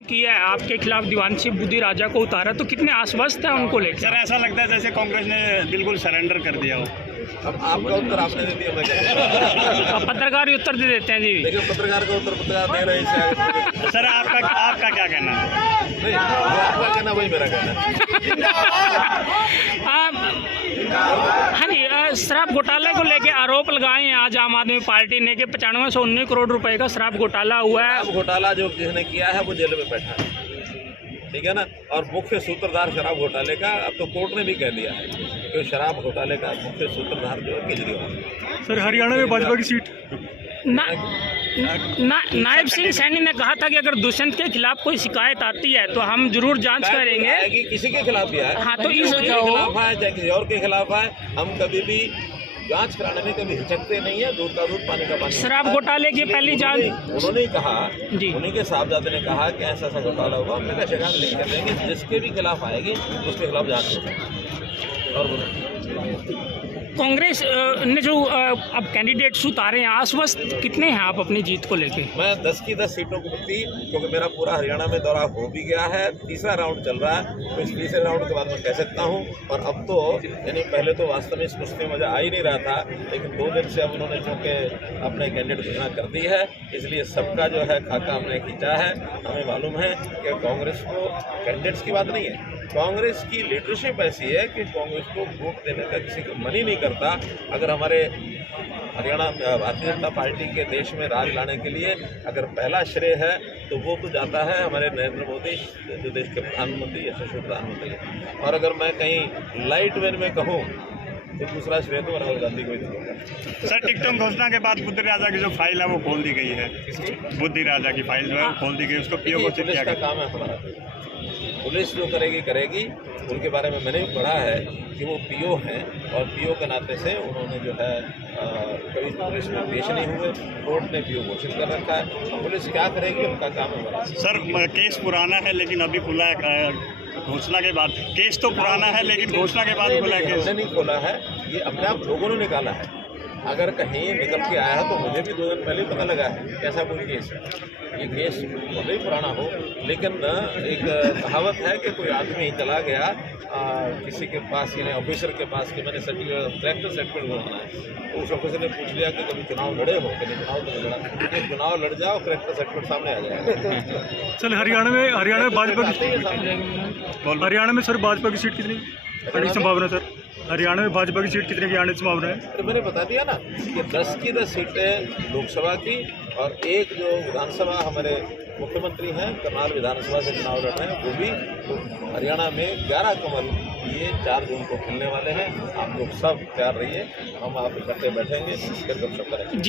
किया है आपके खिलाफ दीवानशी बुद्धि राजा को उतारा, तो कितने आश्वस्त है उनको लेकर? सर ऐसा लगता है जैसे कांग्रेस ने बिल्कुल सरेंडर कर दिया हो। अब आपका उत्तर आपने दे दिया, मैं क्या पत्रकार ही उत्तर दे देते हैं जी। देखिए पत्रकार का उत्तर पत्रकार दे रहे हैं। सर आपका क्या कहना है? नहीं, आपका कहना वही मेरा कहना हाँ जी, शराब घोटाले को लेके आरोप लगाए हैं आज आम आदमी पार्टी ने कि 95 से 19 करोड़ रुपए का शराब घोटाला हुआ है। शराब घोटाला जो जिसने किया है वो जेल में बैठा है, ठीक है ना। और मुख्य सूत्रधार शराब घोटाले का अब तो कोर्ट ने भी कह दिया है कि शराब घोटाले का मुख्य सूत्रधार जो है केजरीवाल। सर हरियाणा में भाजपा की सीट नायब सिंह सैनी ने कहा था कि अगर दुष्यंत के खिलाफ कोई शिकायत आती है तो हम जरूर जांच करेंगे। किसी के खिलाफ भी है, हाँ, तो इस के खिलाफ है चाहे किसी और के खिलाफ है, हम कभी भी जांच कराने में कभी हिचकते नहीं है। दूध का दूध पानी का पानी। शराब घोटाले की पहली जांच उन्होंने कहा जी, उन्हीं के साहबजादे ने कहा कि ऐसा ऐसा घोटाला होगा, हमने कहा शिकायत लिख कर देंगे, जिसके भी खिलाफ आएगी उसके खिलाफ जांच होगी। और कांग्रेस ने जो अब कैंडिडेट्स उतारे हैं, आश्वस्त कितने हैं आप अपनी जीत को लेके? मैं 10 की 10 सीटों को प्रति, क्योंकि मेरा पूरा हरियाणा में दौरा हो भी गया है, तीसरा राउंड चल रहा है, तो इस तीसरे राउंड के बाद मैं कह सकता हूं। और अब तो यानी पहले तो वास्तव में इस मुश्किल में मजा आ ही नहीं रहा था, लेकिन 2 दिन से अब उन्होंने चूँकि अपने कैंडिडेट घोषणा कर दी है, इसलिए सबका जो है खाका हमने खींचा है। हमें मालूम है कि कांग्रेस को कैंडिडेट्स की बात नहीं है, कांग्रेस की लीडरशिप ऐसी है कि कांग्रेस को वोट देने का किसी को मन ही नहीं करता। अगर हमारे हरियाणा भारतीय जनता पार्टी के देश में राज लाने के लिए अगर पहला श्रेय है तो वो तो जाता है हमारे नरेंद्र मोदी जो देश के प्रधानमंत्री, यशस्वी प्रधानमंत्री हैं। और अगर मैं कहीं लाइट वेन में कहूँ तो दूसरा श्रेय तो राहुल गांधी को ही दूंगा। सर टिकटॉक घोषणा के बाद बुद्धि राजा की जो फाइल है वो खोल दी गई है। बुद्धि राजा की फाइल जो है वो खोल दी गई, उसको पीओ को चेक पुलिस किया का गया। काम है हमारा, पुलिस जो करेगी। उनके बारे में मैंने भी पढ़ा है कि वो पीओ हैं और पीओ के नाते से उन्होंने जो है कभी पुलिस में पेश नहीं हुए, कोर्ट ने पीओ घोषित कर रखा है। पुलिस क्या करेगी उनका काम है हमारा। सर केस पुराना है लेकिन अभी खुला है घोषणा के बाद। केस तो पुराना है लेकिन घोषणा के बाद खुला है केस। हमने नहीं खोला है, ये अपने आप लोगों ने निकाला है। अगर कहीं निकल के आया है तो मुझे भी 2 दिन पहले पता लगा है कि ऐसा कोई केस है। ये केस भले ही पुराना हो, लेकिन एक कहावत है कि कोई आदमी चला गया किसी के पास, यानी ऑफिसर के पास कि मैंने सर्टिफिकेट ट्रैक्टर सर्टिफिकेट बनवाना है, तो उस ऑफिसर ने पूछ लिया कि कभी चुनाव लड़े हो? कि चुनाव तो नहीं लड़ा, चुनाव लड़ जाओ ट्रैक्टर सर्टिफिकेट सामने आ जाएगा। सर हरियाणा में भाजपा की, हरियाणा में सर भाजपा की सीट कितनी आने की संभावना? सर हरियाणा में भाजपा की सीट कितने की आने की संभावना है? तो मैंने बता दिया ना कि 10 की 10 सीटें लोकसभा की और एक जो विधानसभा हमारे मुख्यमंत्री हैं करनाल विधानसभा से चुनाव लड़ रहे हैं, वो भी तो हरियाणा में 11 कमल ये 4 जून को खेलने वाले हैं। आप लोग सब तैयार रहिए, हम आप इकट्ठे बैठेंगे, फिर गपशप करेंगे।